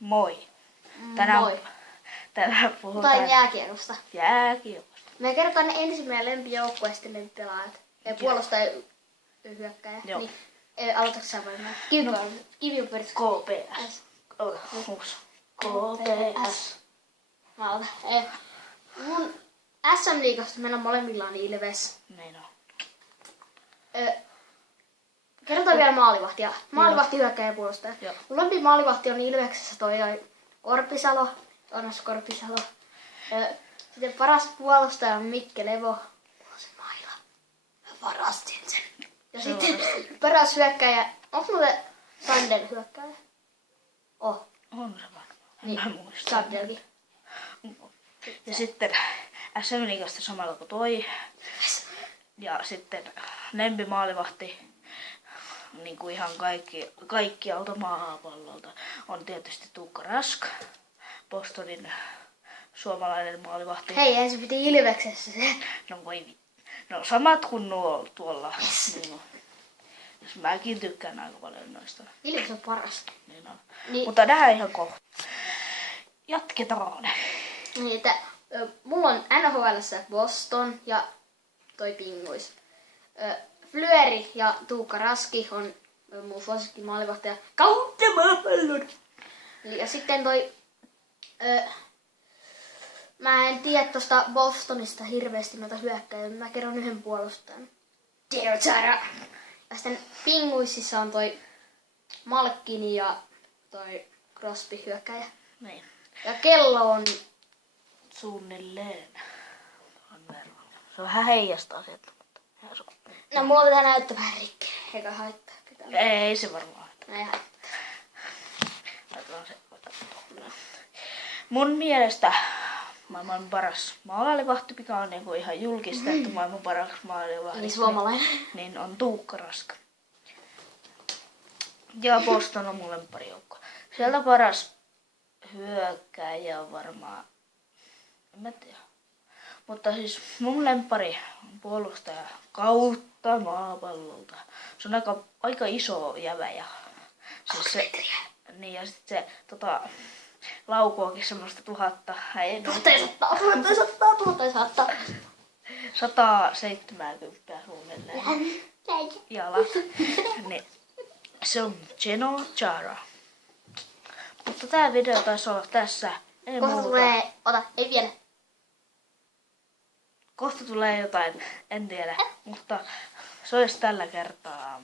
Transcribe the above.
Moi. Tänään puhutaan Tai jääkiekosta. jääkiekosta. Me kerrotaan ne ensin meidän lempijoukkue ja sitten lempipelaajat. Puolustaja hyökkäjä. Joo. Niin, aloitatko sä varmaan? Kivipyrit. KPS. KPS. Mä aloitan. Mun SM-liigasta meillä molemmilla on Ilves. Niin on. Kerrotaan vielä maalivahtia. Maalivahti, hyökkäjä ja puolustaja. Joo. Mun lempimaalivahti on Ilveksessä toi Korpisalo. Jonas Korpisalo. Sitten paras puolustaja on Mikke Levo. Se maila. Mä varastin sen. Ja sitten paras hyökkäjä. Onko mulle Sandel hyökkäjä? Oh. On se varmaan. Niin. Mä muistan. Sandelkin. Ja sitten SM-liigasta samalla kuin toi. Ja sitten lempimaalivahti, niin kuin ihan kaikkialta maapallolta, on tietysti Tuukka Rask, Bostonin suomalainen maalivahti. Hei, ensin piti Ilveksessä se. No samat kuin nuo tuolla. Niin, jos mäkin tykkään aika paljon noista. Ilves on paras. Niin on. Niin. Mutta nähdään ihan kohta. Jatketaan. Niin, että mulla on NHL:ssä Boston ja toi Pinguis. Fleury ja Tuukka Raski on mun suosikki maalivahtaja kautta maapallon. Ja sitten toi... mä en tiedä tosta Bostonista hirveästi noita hyökkäjä. Mä kerron yhden puolustajan. Ja sitten Pinguisissa on toi Malkkini ja toi Crosby hyökkäjä. Niin. Ja kello on... Suunnilleen. Se on vähän heijastaa sieltä. No mulla pitää näyttää vähän rikki. Eikä haittaa ketään. Ei se varmaan. Ei haittaa. Laitetaan se mun mielestä maailman paras maalivahti, mikä on niinku ihan julkistettu maailman paras maalivahti. Niin suomalainen. Niin on Tuukka Rask. Ja Boston on mun lempparijoukko. Sieltä paras hyökkääjä on varmaan, en mä tiedä. Mutta siis mun lemppari on puolustaja kautta maapallolta. Se on aika iso jävä ja siis se, niin ja sit se laukuakin semmoista 170 suunnilleen. Jalat. Niin. Se on Geno Chara. Mutta tää video taisi olla tässä. Ei Kohta muuta. tulee... Ota, ei vielä. Kohta tulee jotain, en tiedä, mutta se olisi tällä kertaa.